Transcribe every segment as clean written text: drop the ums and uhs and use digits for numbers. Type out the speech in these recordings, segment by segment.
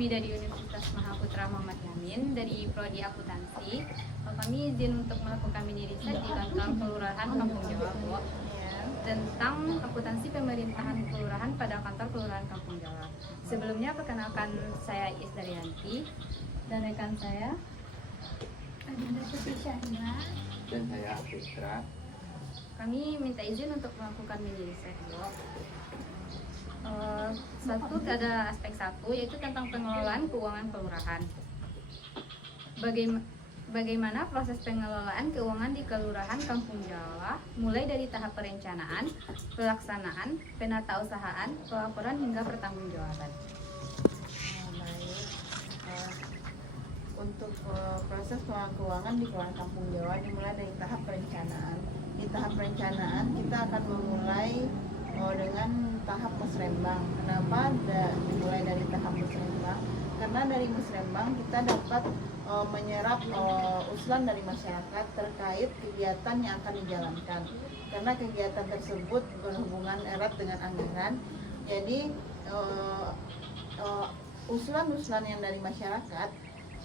kami dari Universitas Mahaputra Muhammad Yamin dari Prodi Akuntansi. Kami izin untuk melakukan mini riset di kantor Kelurahan Kampung Jawa, Bu, tentang akuntansi pemerintahan kelurahan pada kantor Kelurahan Kampung Jawa. Sebelumnya perkenalkan, saya Is Daryanti dan rekan saya Adinda Putri Syahina dan saya Putra. Kami minta izin untuk melakukan mini riset, Bu. Satu ada aspek satu, yaitu tentang pengelolaan keuangan kelurahan. Bagaimana proses pengelolaan keuangan di Kelurahan Kampung Jawa, mulai dari tahap perencanaan, pelaksanaan, penatausahaan, pelaporan hingga pertanggungjawaban. Untuk proses keuangan di Kelurahan Kampung Jawa dimulai dari tahap perencanaan. Di tahap perencanaan kita akan memulai dengan tahap musrembang. Kenapa dimulai dari tahap musrembang? Karena dari musrembang kita dapat menyerap usulan dari masyarakat terkait kegiatan yang akan dijalankan. Karena kegiatan tersebut berhubungan erat dengan anggaran, jadi usulan-usulan yang dari masyarakat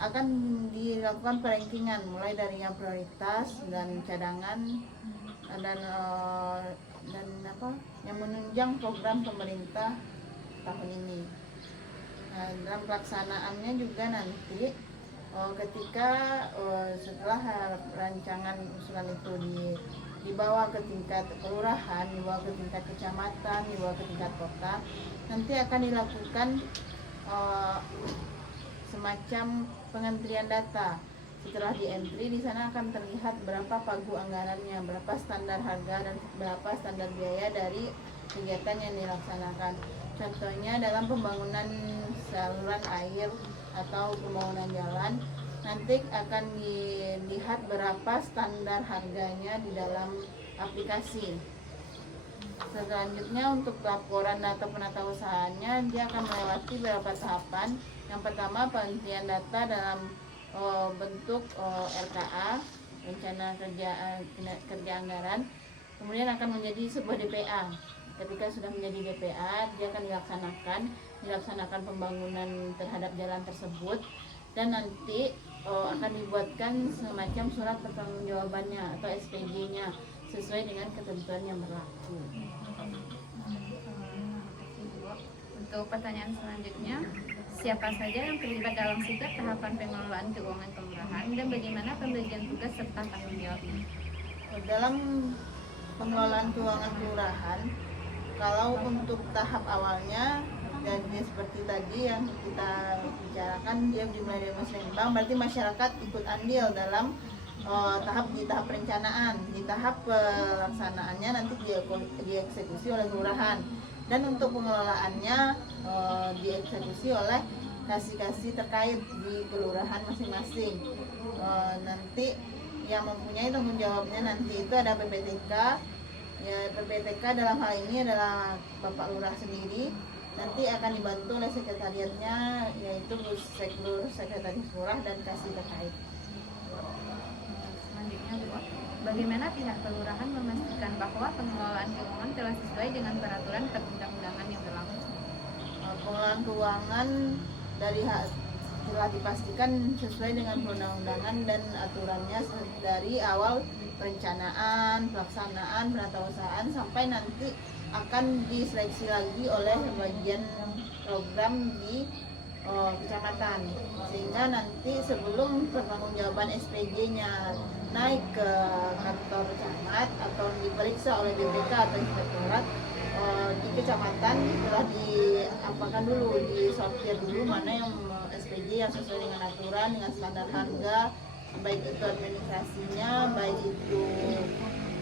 akan dilakukan perankingan mulai dari yang prioritas dan cadangan dan yang menunjang program pemerintah tahun ini. Nah, dalam pelaksanaannya juga nanti ketika setelah rancangan usulan itu dibawa ke tingkat kelurahan, dibawa ke tingkat kecamatan, dibawa ke tingkat kota, nanti akan dilakukan semacam pengantrian data. Setelah di entry, di sana akan terlihat berapa pagu anggarannya, berapa standar harga dan berapa standar biaya dari kegiatan yang dilaksanakan. Contohnya dalam pembangunan saluran air atau pembangunan jalan, nanti akan dilihat berapa standar harganya di dalam aplikasi. Selanjutnya untuk laporan atau penatausahaannya, dia akan melewati beberapa tahapan. Yang pertama, pengantrian data dalam bentuk RKA, rencana kerja anggaran, kemudian akan menjadi sebuah DPA. Ketika sudah menjadi DPA, dia akan dilaksanakan pembangunan terhadap jalan tersebut, dan nanti akan dibuatkan semacam surat pertanggungjawabannya atau SPG-nya sesuai dengan ketentuan yang berlaku. Untuk pertanyaan selanjutnya, siapa saja yang terlibat dalam setiap tahapan pengelolaan keuangan kelurahan dan bagaimana pembagian tugas serta tanggung jawabnya? Dalam pengelolaan keuangan kelurahan, kalau untuk tahap awalnya, dan seperti tadi yang kita bicarakan, dia dimulai dari musrembang, berarti masyarakat ikut andil dalam di tahap perencanaan. Di tahap pelaksanaannya nanti dieksekusi oleh kelurahan, dan untuk pengelolaannya dieksekusi oleh kasih-kasih terkait di kelurahan masing-masing. Nanti yang mempunyai tanggung jawabnya nanti itu ada PPTK. Ya, PPTK dalam hal ini adalah Bapak Lurah sendiri. Nanti akan dibantu oleh sekretariatnya, yaitu Sekdur, Sekretaris Lurah, dan kasih terkait. Selanjutnya, Bu, bagaimana pihak kelurahan memastikan bahwa pengelolaan keuangan telah sesuai dengan peraturan perundang-undangan yang berlaku? Pengelolaan keuangan telah dipastikan sesuai dengan perundang-undangan dan aturannya dari awal perencanaan, pelaksanaan, penatausahaan sampai nanti akan diseleksi lagi oleh bagian program di kecamatan, sehingga nanti sebelum pertanggungjawaban SPG-nya naik ke kantor camat atau diperiksa oleh BPK atau inspektorat di kecamatan, telah diapakan dulu, disortir dulu mana yang SPG yang sesuai dengan aturan, dengan standar harga, baik itu administrasinya, baik itu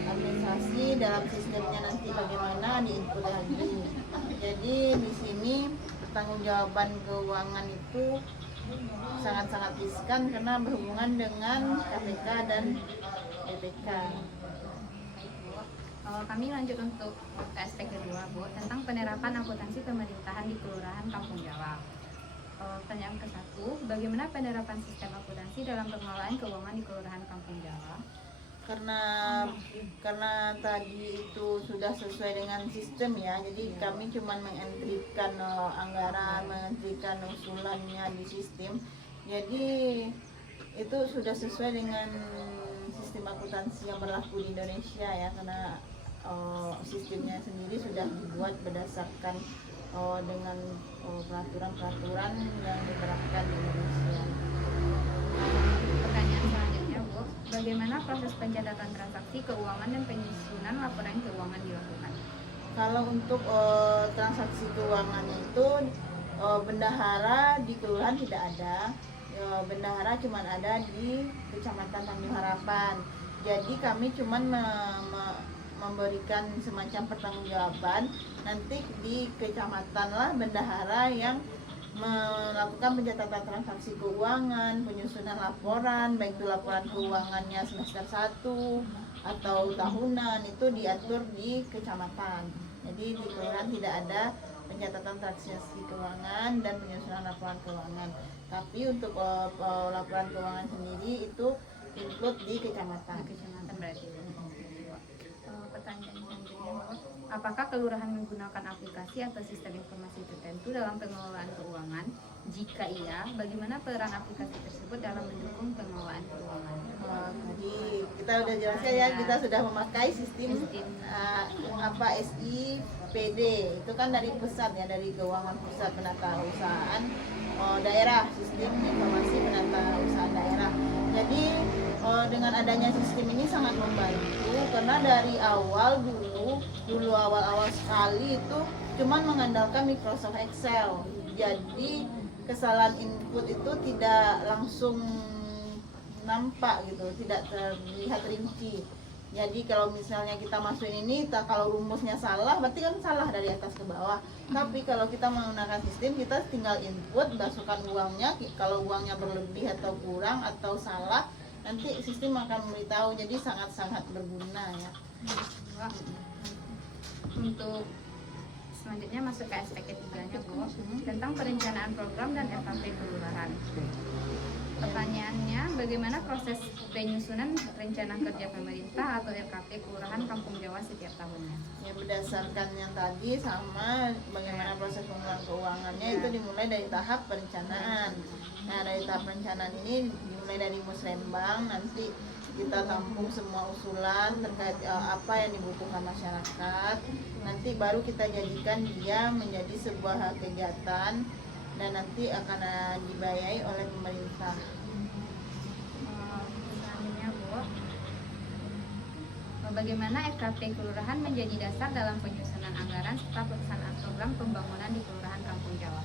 administrasi dalam sistemnya nanti bagaimana diinput lagi. Jadi di sini pertanggungjawaban keuangan itu sangat-sangat riskan karena berhubungan dengan KPK dan BPK. Kami lanjut untuk aspek kedua, Bu, tentang penerapan akuntansi pemerintahan di Kelurahan Kampung Jawa. Pertanyaan ke-1, bagaimana penerapan sistem akuntansi dalam pengelolaan keuangan di Kelurahan Kampung Jawa? karena tadi itu sudah sesuai dengan sistem ya, jadi kami cuma mengentrikan anggaran, mengentrikan usulannya di sistem, jadi itu sudah sesuai dengan sistem akuntansi yang berlaku di Indonesia ya, karena sistemnya sendiri sudah dibuat berdasarkan dengan peraturan-peraturan yang diterapkan di Indonesia. Pertanyaan selanjutnya, Bu, bagaimana proses pencatatan transaksi keuangan dan penyusunan laporan keuangan dilakukan? Kalau untuk transaksi keuangan itu bendahara di kelurahan tidak ada, bendahara cuma ada di Kecamatan Tanjung Harapan. Jadi kami cuma memberikan semacam pertanggungjawaban, nanti di kecamatan lah bendahara yang melakukan pencatatan transaksi keuangan, penyusunan laporan, baik itu laporan keuangannya semester 1 atau tahunan, itu diatur di kecamatan. Jadi di kelurahan tidak ada pencatatan transaksi keuangan dan penyusunan laporan keuangan. Tapi untuk laporan keuangan sendiri itu include di kecamatan. Kecamatan berarti. Pertanyaan selanjutnya, Bu, apakah kelurahan menggunakan aplikasi atau sistem informasi tertentu dalam pengelolaan keuangan? Jika iya, bagaimana peran aplikasi tersebut dalam mendukung pengelolaan keuangan? Tadi kita udah jelaskan ya, kita sudah memakai sistem SIPD, itu kan dari pusat ya, dari keuangan pusat penatausahaan daerah, sistem informasi penatausahaan daerah. Jadi dengan adanya sistem ini sangat membantu, karena dari awal awal sekali itu cuman mengandalkan Microsoft Excel. Jadi kesalahan input itu tidak langsung nampak gitu, tidak terlihat rinci. Jadi kalau misalnya kita masukin ini, kalau rumusnya salah, berarti kan salah dari atas ke bawah. Tapi kalau kita menggunakan sistem, kita tinggal input, masukkan uangnya. Kalau uangnya berlebih atau kurang atau salah, nanti sistem akan memberitahu. Jadi sangat-sangat berguna ya. Untuk selanjutnya masuk ke aspek ketiganya, Bu, tentang perencanaan program dan RKP kelurahan. Pertanyaannya, bagaimana proses penyusunan rencana kerja pemerintah atau RKP kelurahan Kampung Jawa setiap tahunnya? Ya, berdasarkan yang tadi sama bagaimana proses pengelolaan keuangannya, itu dimulai dari tahap perencanaan. Nah, dari tahap perencanaan ini dimulai dari musrembang, nanti kita tampung semua usulan terkait apa yang dibutuhkan masyarakat. Nanti baru kita jadikan dia menjadi sebuah kegiatan dan nanti akan dibiayai oleh pemerintah. Selanjutnya, Bu, bagaimana RKP kelurahan menjadi dasar dalam penyusunan anggaran serta pelaksanaan program pembangunan di kelurahan Kampung Jawa?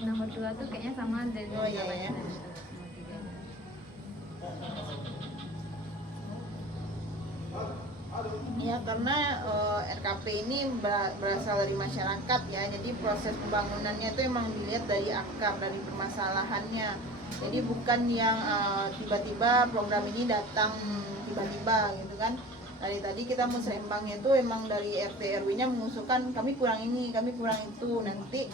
Nomor 2 tuh kayaknya sama dari ya. Ya, karena RKP ini berasal dari masyarakat ya, jadi proses pembangunannya itu emang dilihat dari akar, dari permasalahannya. Jadi bukan yang tiba-tiba program ini datang tiba-tiba gitu kan. Tadi kita musrembangnya itu emang dari RT RW-nya mengusulkan kami kurang ini, kami kurang itu, nanti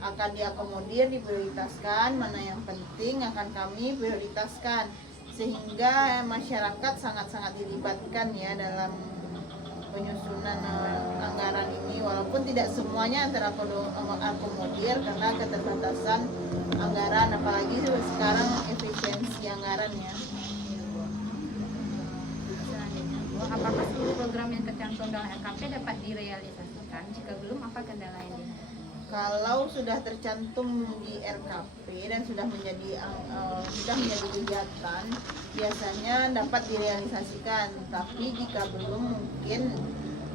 akan diakomodir, diprioritaskan, mana yang penting akan kami prioritaskan, sehingga masyarakat sangat-sangat dilibatkan ya dalam penyusunan anggaran ini, walaupun tidak semuanya terakomodir karena keterbatasan anggaran, apalagi sekarang efisiensi anggaran ya. Selanjutnya, Bu, apakah seluruh program yang tercantum dalam RKP dapat direalisasikan? Jika belum, apa kendala yang dihadapi? Kalau sudah tercantum di RKP dan sudah menjadi kegiatan, biasanya dapat direalisasikan. Tapi jika belum, mungkin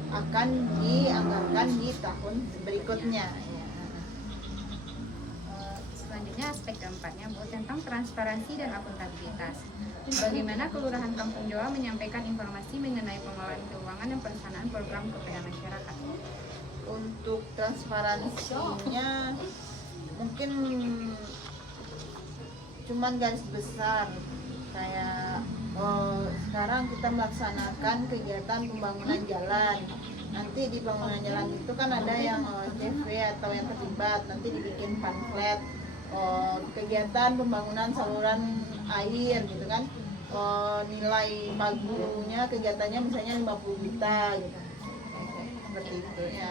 akan dianggarkan di tahun berikutnya. Selanjutnya aspek keempatnya, Bu, tentang transparansi dan akuntabilitas. Bagaimana Kelurahan Kampung Jawa menyampaikan informasi mengenai pengelolaan keuangan dan pelaksanaan program KPH masyarakat? Untuk transparansinya mungkin cuman garis besar, kayak sekarang kita melaksanakan kegiatan pembangunan jalan. Nanti di pembangunan jalan itu kan ada yang CV atau yang terlibat, nanti dibikin pamflet kegiatan pembangunan saluran air gitu kan. nilai pagunya kegiatannya misalnya 50 juta gitu. Seperti itu ya.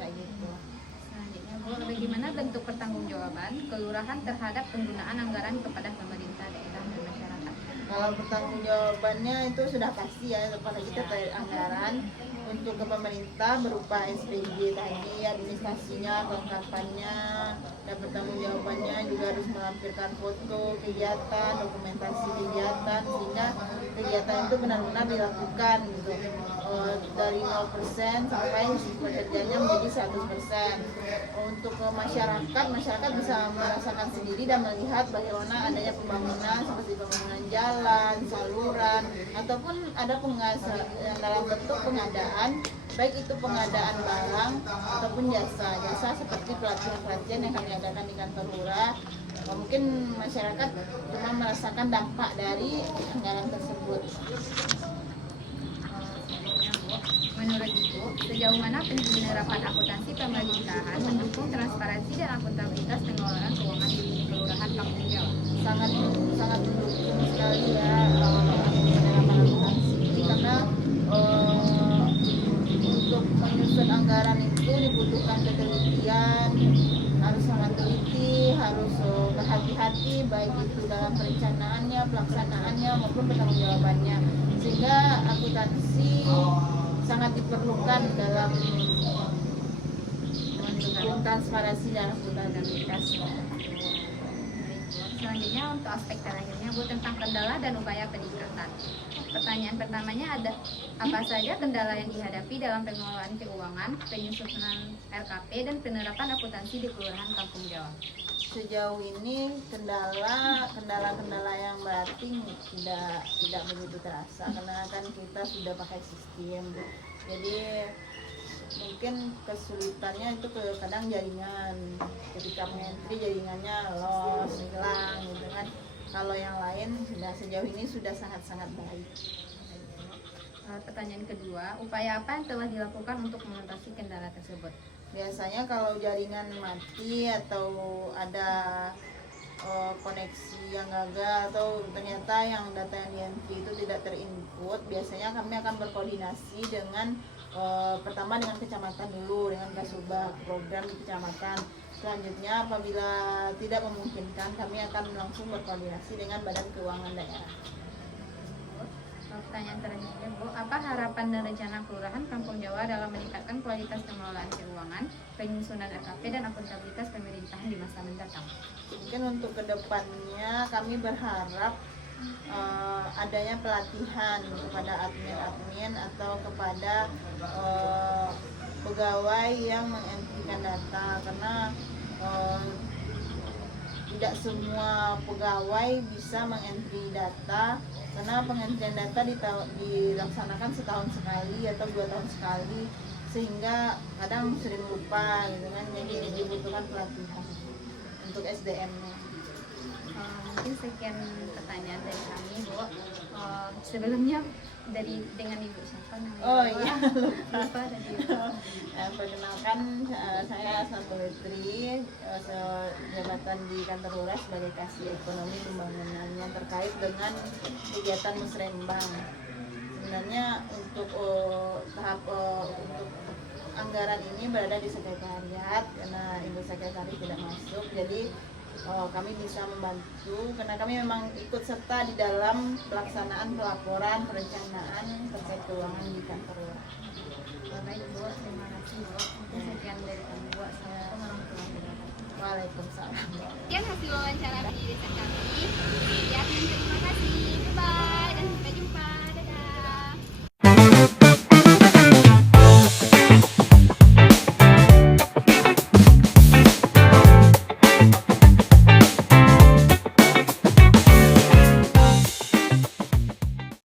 Kayak gitu. Selanjutnya Bu, bagaimana bentuk pertanggungjawaban kelurahan terhadap penggunaan anggaran kepada pemerintah daerah dan masyarakat? Kalau pertanggungjawabannya itu sudah pasti ya, kepada kita terkait anggaran untuk ke pemerintah berupa SPG tadi, administrasinya, kelengkapannya, dan pertanggungjawabannya juga harus melampirkan foto kegiatan, dokumentasi kegiatan, sehingga kegiatan itu benar-benar dilakukan gitu. Dari 0% sampai pekerjaannya menjadi 100%. Untuk ke masyarakat bisa merasakan sendiri dan melihat bagaimana adanya pembangunan seperti pembangunan jalan, saluran, ataupun ada yang dalam bentuk pengadaan, baik itu pengadaan barang ataupun jasa seperti pelatihan-pelatihan yang kami adakan di kantor lurah. Mungkin masyarakat cuma merasakan dampak dari anggaran tersebut. Menurut Ibu, sejauh mana penerapan akuntansi pemerintahan mendukung transparansi dan akuntabilitas pengelolaan keuangan di Kelurahan Kampung Jawa? Sangat mendukung sekali ya penerapan akuntansi ini, karena untuk menyusun anggaran itu dibutuhkan ketelitian, harus sangat teliti, harus berhati-hati baik itu dalam perencanaannya, pelaksanaannya maupun pertanggungjawabannya, sehingga akuntansi sangat diperlukan dalam mendukung transparansi dan akuntabilitas. Selanjutnya untuk aspek terakhirnya Bu, tentang kendala dan upaya peningkatan. Pertanyaan pertamanya ada apa saja kendala yang dihadapi dalam pengelolaan keuangan, penyusunan RKP dan penerapan akuntansi di Kelurahan Kampung Jawa? Sejauh ini kendala yang berarti tidak begitu terasa, karena kan kita sudah pakai sistem. Jadi mungkin kesulitannya itu kadang jaringan, ketika mengentry jaringannya loss, hilang gitu kan. Kalau yang lain sejauh ini sudah sangat baik. Pertanyaan kedua, upaya apa yang telah dilakukan untuk mengatasi kendala tersebut? Biasanya kalau jaringan mati atau ada koneksi yang gagal atau ternyata yang data yang di-entry itu tidak terinput, biasanya kami akan berkoordinasi dengan pertama dengan kecamatan dulu, dengan Kasubag program di kecamatan. Selanjutnya apabila tidak memungkinkan, kami akan langsung berkoordinasi dengan Badan Keuangan Daerah. Pertanyaan terakhirnya Bu, apa harapan dan rencana Kelurahan Kampung Jawa dalam meningkatkan kualitas pengelolaan keuangan, penyusunan RKP dan akuntabilitas pemerintahan di masa mendatang? Mungkin untuk kedepannya kami berharap adanya pelatihan kepada admin atau kepada pegawai yang mengentrikan data, karena tidak semua pegawai bisa mengentri data, karena pengentrian data dilaksanakan setahun sekali atau 2 tahun sekali, sehingga kadang sering lupa gitu kan. Jadi dibutuhkan pelatihan untuk SDM-nya. Mungkin sekian pertanyaan dari kami Bu. Sebelumnya dengan Ibu siapa namanya? Oh iya, lupa tadi. Perkenalkan, saya Santulitri, jabatan di kantor lurah sebagai kasih ekonomi pembangunan yang terkait dengan kegiatan musrembang. Sebenarnya untuk tahap untuk anggaran ini berada di sekretariat, karena ibu sekretaris tidak masuk, jadi kami bisa membantu karena kami memang ikut serta di dalam pelaksanaan pelaporan perencanaan terkait keuangan di kantor lurah. Baik Bu, terima kasih Bu. Mungkin sekian dari kami Bu. Assalamualaikum warahmatullahi wabarakatuh. Waalaikumsalam. Sekian hasil wawancara